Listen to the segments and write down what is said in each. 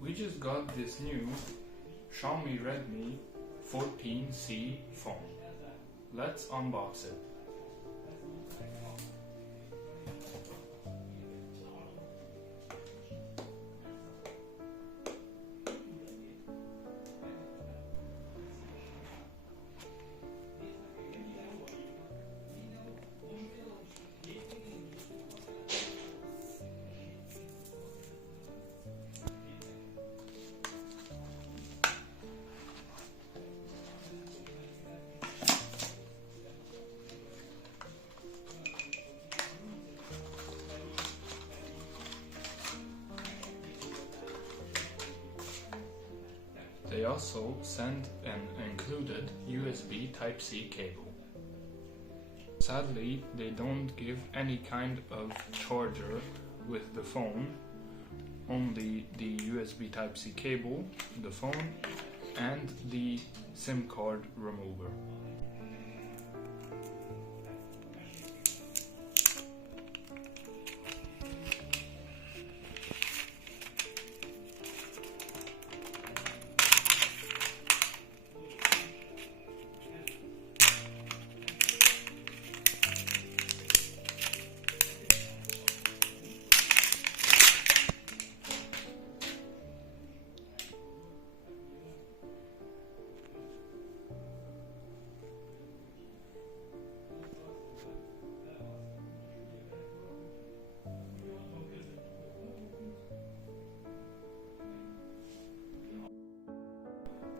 We just got this new Xiaomi Redmi 14C phone. Let's unbox it. They also send an included USB Type-C cable. Sadly, they don't give any kind of charger with the phone, only the USB Type-C cable, the phone, and the SIM card remover.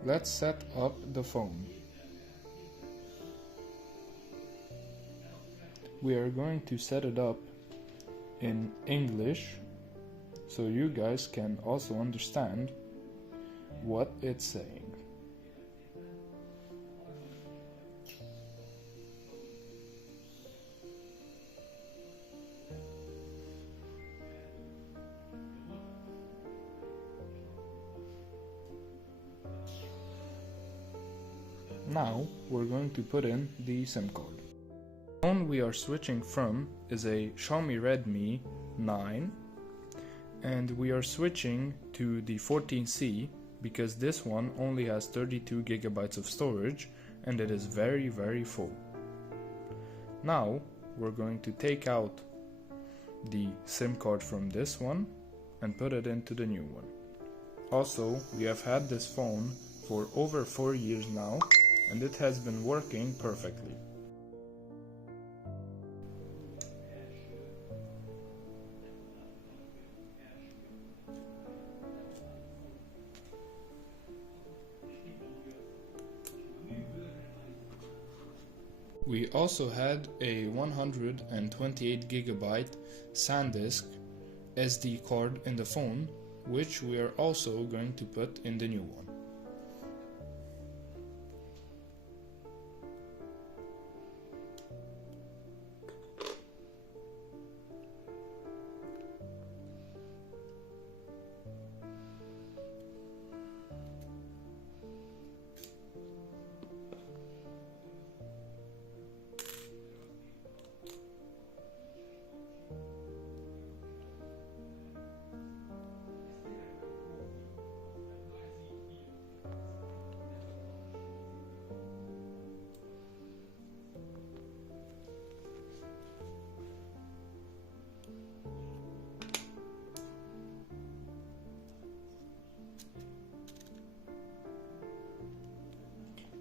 Let's set up the phone. We are going to set it up in English so you guys can also understand what it's saying. Now we're going to put in the SIM card. The phone we are switching from is a Xiaomi Redmi 9, and we are switching to the 14C because this one only has 32 gigabytes of storage and it is very full. Now we're going to take out the SIM card from this one and put it into the new one. Also, we have had this phone for over 4 years now, and it has been working perfectly. We also had a 128 gigabyte SanDisk SD card in the phone, which we are also going to put in the new one.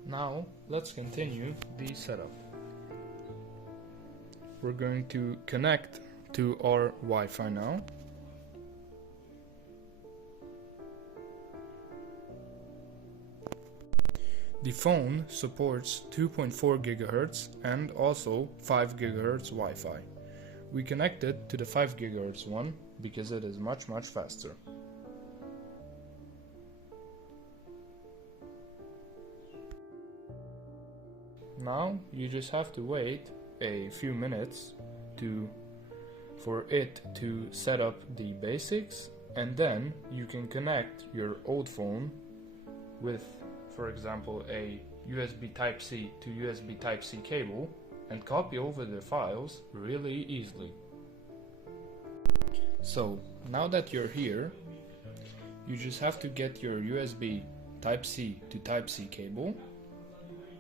Now let's continue the setup. We're going to connect to our Wi-Fi now. The phone supports 2.4 GHz and also 5 GHz Wi-Fi. We connected to the 5 GHz one because it is much faster. Now you just have to wait a few minutes for it to set up the basics, and then you can connect your old phone with, for example, a USB Type-C to USB Type-C cable and copy over the files really easily. So now that you're here, you just have to get your USB Type-C to Type-C cable,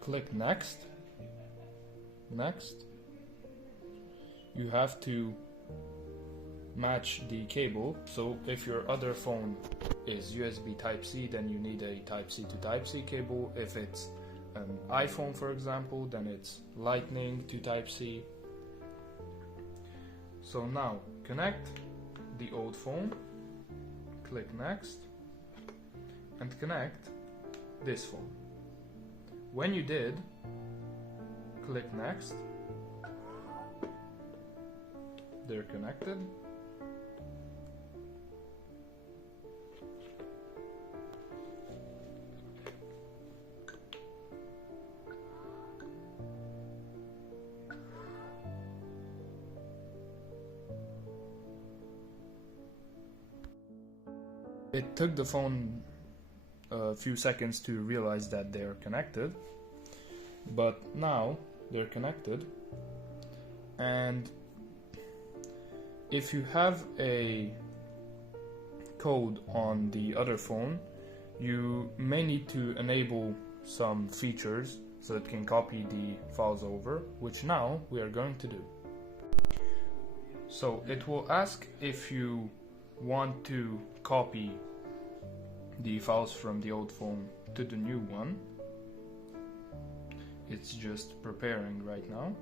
click next, you have to match the cable. So if your other phone is USB Type-C, then you need a Type-C to Type-C cable. If it's an iPhone, for example, then it's Lightning to Type-C. So now connect the old phone, click next, and connect this phone. When you did, click next. They're connected. It took the phone a few seconds to realize that they are connected, but now they're connected. And if you have a code on the other phone, you may need to enable some features so it can copy the files over, which now we are going to do. So it will ask if you want to copy the files from the old phone to the new one. It's just preparing right now.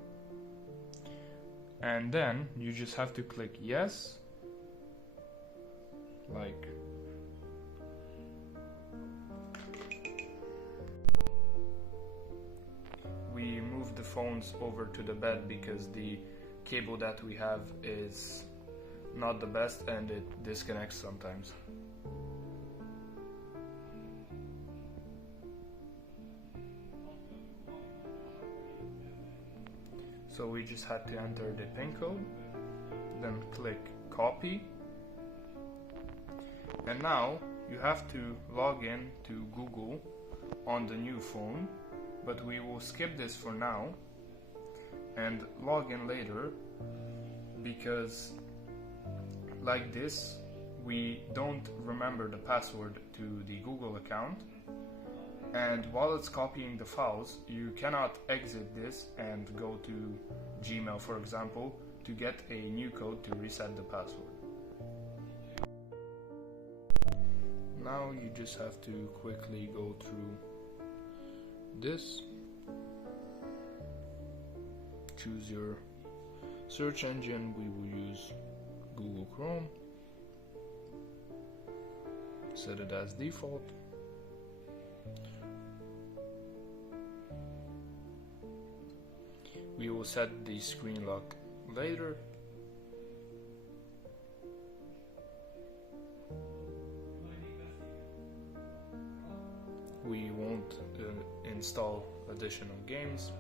And then you just have to click yes, like we moved the phones over to the bed because the cable that we have is not the best and it disconnects sometimes. So we just had to enter the PIN code, then click copy, and now you have to log in to Google on the new phone, but we will skip this for now and log in later, because like this we don't remember the password to the Google account, and while it's copying the files you cannot exit this and go to Gmail, for example, to get a new code to reset the password. Now you just have to quickly go through this, choose your search engine. We will use Google Chrome, set it as default. We will set the screen lock later. We won't install additional games.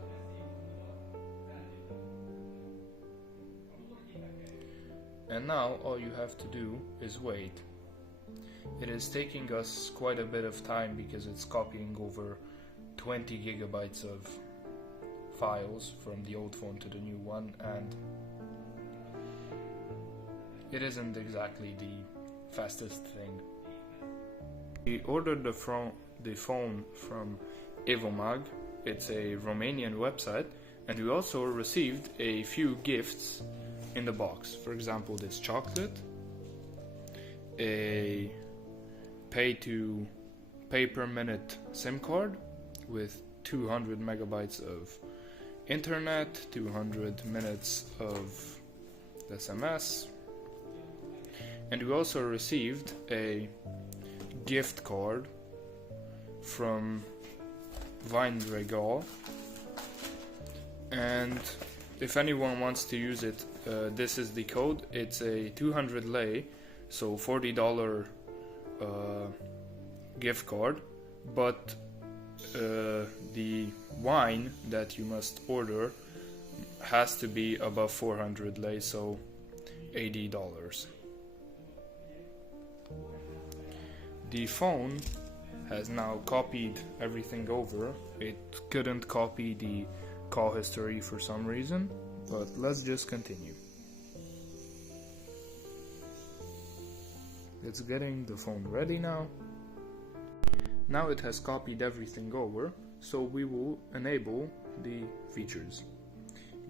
And now all you have to do is wait. It is taking us quite a bit of time because it's copying over 20 gigabytes of files from the old phone to the new one, and it isn't exactly the fastest thing. We ordered the phone from Evomag. It's a Romanian website, and we also received a few gifts in the box. For example, this chocolate, a pay per minute SIM card with 200 megabytes of internet, 200 minutes of SMS, and we also received a gift card from Weinregal, and if anyone wants to use it, this is the code. It's a 200 lei, so $40 gift card, but the wine that you must order has to be above 400 lei, so $80. The phone has now copied everything over. It couldn't copy the call history for some reason, but let's just continue. It's getting the phone ready now. Now it has copied everything over, so we will enable the features.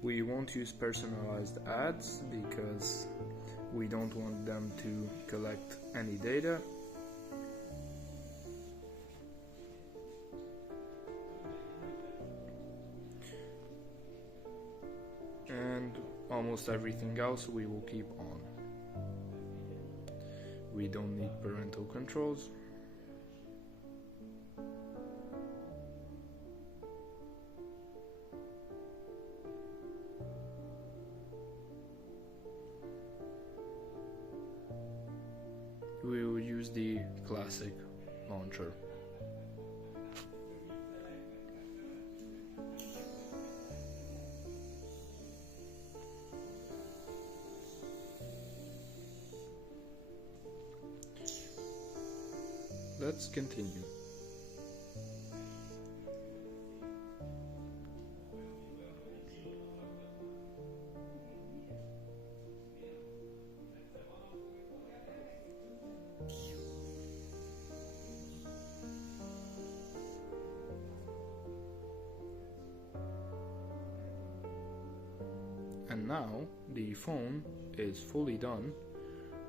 We won't use personalized ads because we don't want them to collect any data. And almost everything else we will keep on. We don't need parental controls. We will use the classic launcher. Let's continue. And now the phone is fully done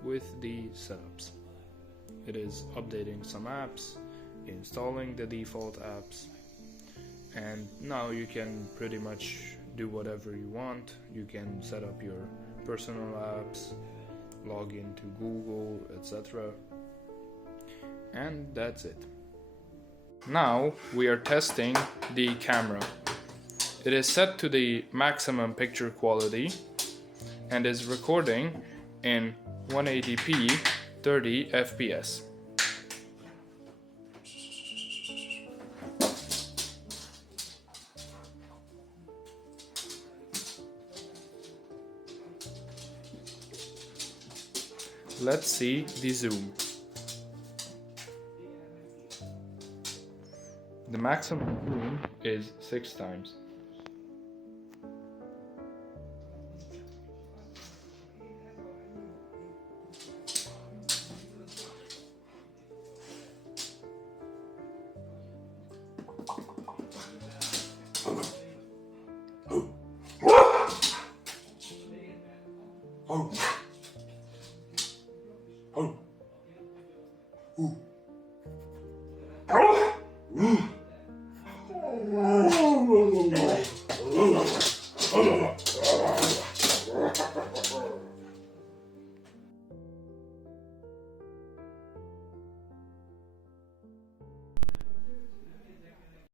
with the setups. It is updating some apps, installing the default apps, and now you can pretty much do whatever you want. You can set up your personal apps, log into Google, etc. And that's it. Now we are testing the camera. It is set to the maximum picture quality and is recording in 180p 30 fps. Let's see the zoom. The maximum zoom is 6 times.